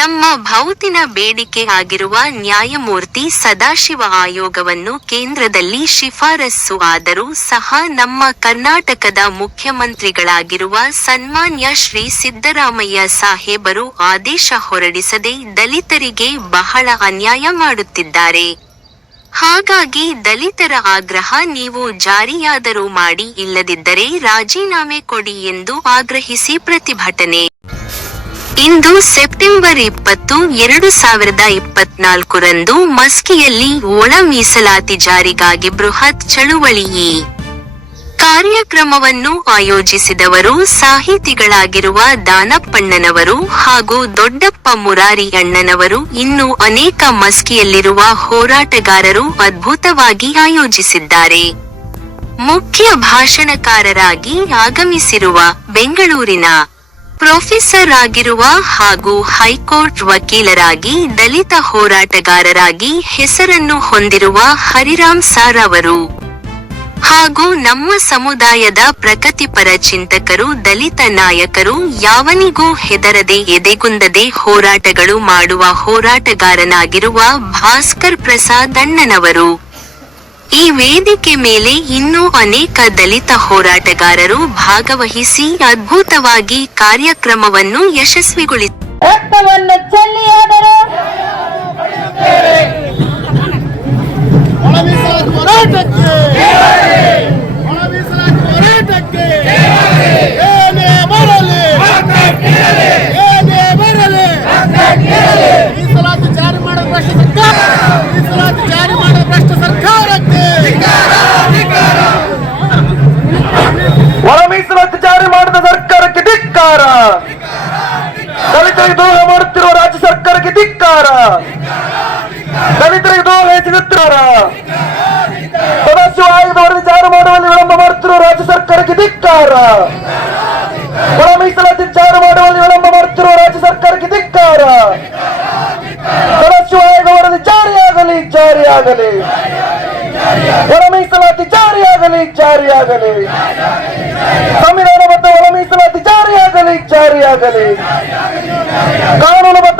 ನಮ್ಮ ಭೌತಿನ ಬೇಡಿಕೆ ಆಗಿರುವ ನ್ಯಾಯಮೂರ್ತಿ ಸದಾಶಿವ ಆಯೋಗವನ್ನು ಕೇಂದ್ರದಲ್ಲಿ ಶಿಫಾರಸ್ಸು ಆದರೂ ಸಹ ನಮ್ಮ ಕರ್ನಾಟಕದ ಮುಖ್ಯಮಂತ್ರಿಗಳಾಗಿರುವ ಸನ್ಮಾನ್ಯ ಶ್ರೀ ಸಿದ್ದರಾಮಯ್ಯ ಸಾಹೇಬರು ಆದೇಶ ಹೊರಡಿಸದೆ ದಲಿತರಿಗೆ ಬಹಳ ಅನ್ಯಾಯ ಮಾಡುತ್ತಿದ್ದಾರೆ. ಹಾಗಾಗಿ ದಲಿತರ ಆಗ್ರಹ ನೀವು ಜಾರಿಯಾದರೂ ಮಾಡಿ ಇಲ್ಲದಿದ್ದರೆ ರಾಜೀನಾಮೆ ಕೊಡಿ ಎಂದು ಆಗ್ರಹಿಸಿ ಪ್ರತಿಭಟನೆ. ಇಂದು ಸೆಪ್ಟೆಂಬರ್ ಇಪ್ಪತ್ತು, ಎರಡು ಸಾವಿರದ ಇಪ್ಪತ್ನಾಲ್ಕರಂದು ಮಸ್ಕಿಯಲ್ಲಿ ಒಳ ಮೀಸಲಾತಿ ಜಾರಿಗಾಗಿ ಬೃಹತ್ ಚಳುವಳಿ ಈ ಕಾರ್ಯಕ್ರಮವನ್ನು ಆಯೋಜಿಸಿದವರು ಸಾಹಿತಿಗಳಾಗಿರುವ ದಾನಪ್ಪಣ್ಣನವರು ಹಾಗೂ ದೊಡ್ಡಪ್ಪ ಮುರಾರಿ ಅಣ್ಣನವರು. ಇನ್ನು ಅನೇಕ ಮಸ್ಕಿಯಲ್ಲಿರುವ ಹೋರಾಟಗಾರರು ಅದ್ಭುತವಾಗಿ ಆಯೋಜಿಸಿದ್ದಾರೆ. ಮುಖ್ಯ ಭಾಷಣಕಾರರಾಗಿ ಆಗಮಿಸಿರುವ ಬೆಂಗಳೂರಿನ ಪ್ರೊಫೆಸರ್ ಆಗಿರುವ ಹಾಗೂ ಹೈಕೋರ್ಟ್ ವಕೀಲರಾಗಿ ದಲಿತ ಹೋರಾಟಗಾರರಾಗಿ ಹೆಸರನ್ನು ಹೊಂದಿರುವ ಹರಿರಾಮ್ ಸಾರ್ ಅವರು ಹಾಗೂ ನಮ್ಮ ಸಮುದಾಯದ ಪ್ರಗತಿಪರ ಚಿಂತಕರು, ದಲಿತ ನಾಯಕರು ಯಾವನಿಗೂ ಹೆದರದೆ ಎದೆಗುಂದದೆ ಹೋರಾಟಗಳು ಮಾಡುವ ಹೋರಾಟಗಾರನಾಗಿರುವ ಭಾಸ್ಕರ್ ಪ್ರಸಾದ್ ಅಣ್ಣನವರು. ವೇದಿಕೆ ಮೇಲೆ ಇನ್ನೂ ಅನೇಕ ದಲಿತ ಹೋರಾಟಗಾರರು ಭಾಗವಹಿಸಿ ಅದ್ಭುತವಾಗಿ ಕಾರ್ಯಕ್ರಮವನ್ನು ಯಶಸ್ವಿಗೊಳಿಸಿದ್ದಾರೆ ಧಿಕ್ಕಾರ. ದಲಿತರಿಗೆ ದ್ರೋಹ ಸಿಗುತ್ತಿರುವ ಸದಸ್ಯ ಆಯೋಗದ ಜಾರು ಮಾಡುವಲ್ಲಿ ವಿಳಂಬ ಮಾಡುತ್ತಿರುವ ರಾಜ್ಯ ಸರ್ಕಾರಕ್ಕೆ ಧಿಕ್ಕಾರ. ಒಳ ಮೀಸಲಾತಿ ಜಾರು ಮಾಡುವಲ್ಲಿ ವಿಳಂಬ ಮಾಡುತ್ತಿರುವ ರಾಜ್ಯ ಸರ್ಕಾರಕ್ಕೆ ಧಿಕ್ಕಾರ. ಸದಸ್ಯ ಆಯೋಗ ವರದಿ ಜಾರಿಯಾಗಲಿ ಜಾರಿಯಾಗಲಿ. ಒಳ ಮೀಸಲಾತಿ ಜಾರಿಯಾಗಲಿ ಜಾರಿಯಾಗಲಿ. ಸಂವಿಧಾನಬದ್ಧ ಒಳ ಮೀಸಲಾತಿ ಜಾರಿಯಾಗಲಿ ಜಾರಿಯಾಗಲಿ. ಕಾನೂನುಬದ್ಧ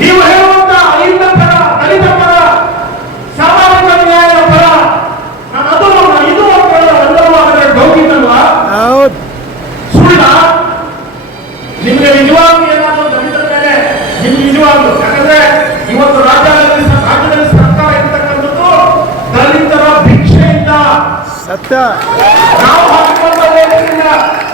ನೀವು ಹೇಳುವಂತ ಐದ ಪರ ದಲಿತ ಪರ ಸಾಮಾಜಿಕ ನ್ಯಾಯದ ಪರ ನಾನು ಅದು ಇದು ಎಲ್ಲವೂ ಅದರ ಡೌಕಿದ್ದಲ್ವಾ ಹೌದು. ಸುಳ್ಳ? ನಿಮಗೆ ನಿಜವಾಗ್ಲೂ ಏನಾದರೂ ದಲಿತರ ಮೇಲೆ ನಿಮ್ಗೆ ನಿಜವಾಗ್ಲೂ ಯಾಕಂದ್ರೆ ಇವತ್ತು ರಾಜ್ಯದಲ್ಲಿ ರಾಜ್ಯದಲ್ಲಿ ಸರ್ಕಾರ ಇರ್ತಕ್ಕಂಥದ್ದು ದಲಿತರ ಭಿಕ್ಷೆಯಿಂದ. ಸತ್ಯ ನಾವು Hallelujah.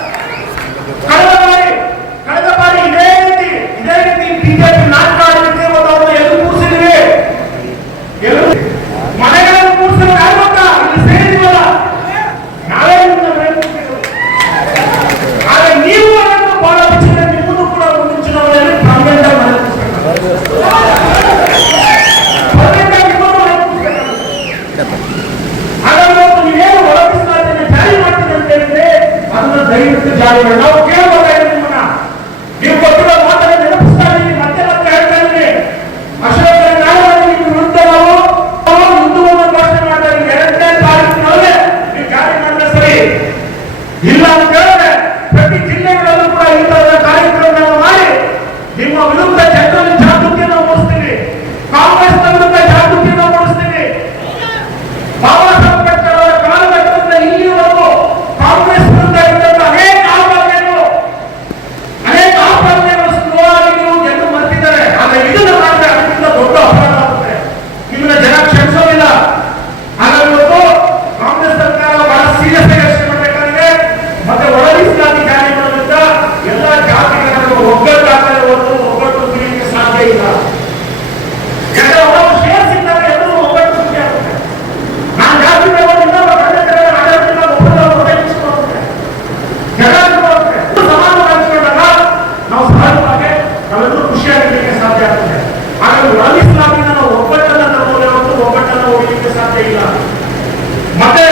ಮತ್ತೆ